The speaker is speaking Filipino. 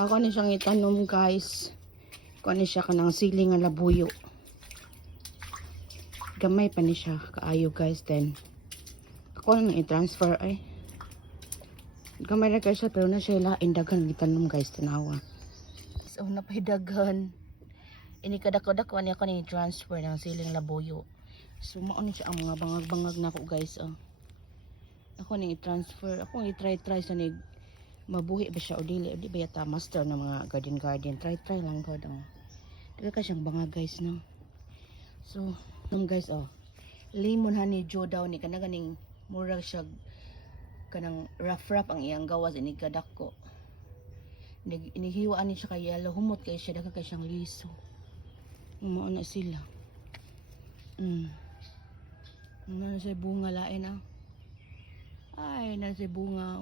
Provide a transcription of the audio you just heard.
Ako ni siyang itanom guys. Ako ni siya kanang sili nga labuyo. Gamay pa ni siya kaayo guys. Then ako na i-transfer ay. Gamay na guys siya pero na siya ilain daghan itanom guys tanawa. So napahidaghan. Ini kadako-dako ni ako ni transfer ng siling labuyo. So mao ni siya ang mga bangag-bangag na ako guys. Ako ni i-transfer. Ako i-try sa nig mabuhi ba siya o dili ba yata master ng mga garden try lang god dili ka siyang banga guys no. So guys lemon honey joe daw ni kanang ganing murag siya kanang rough ang iyang gawas ini kadako inihiwaan ni siya kay yellow humot kay siya daga kay siyang liso mao na sila na sa bunga lain ay na sa bunga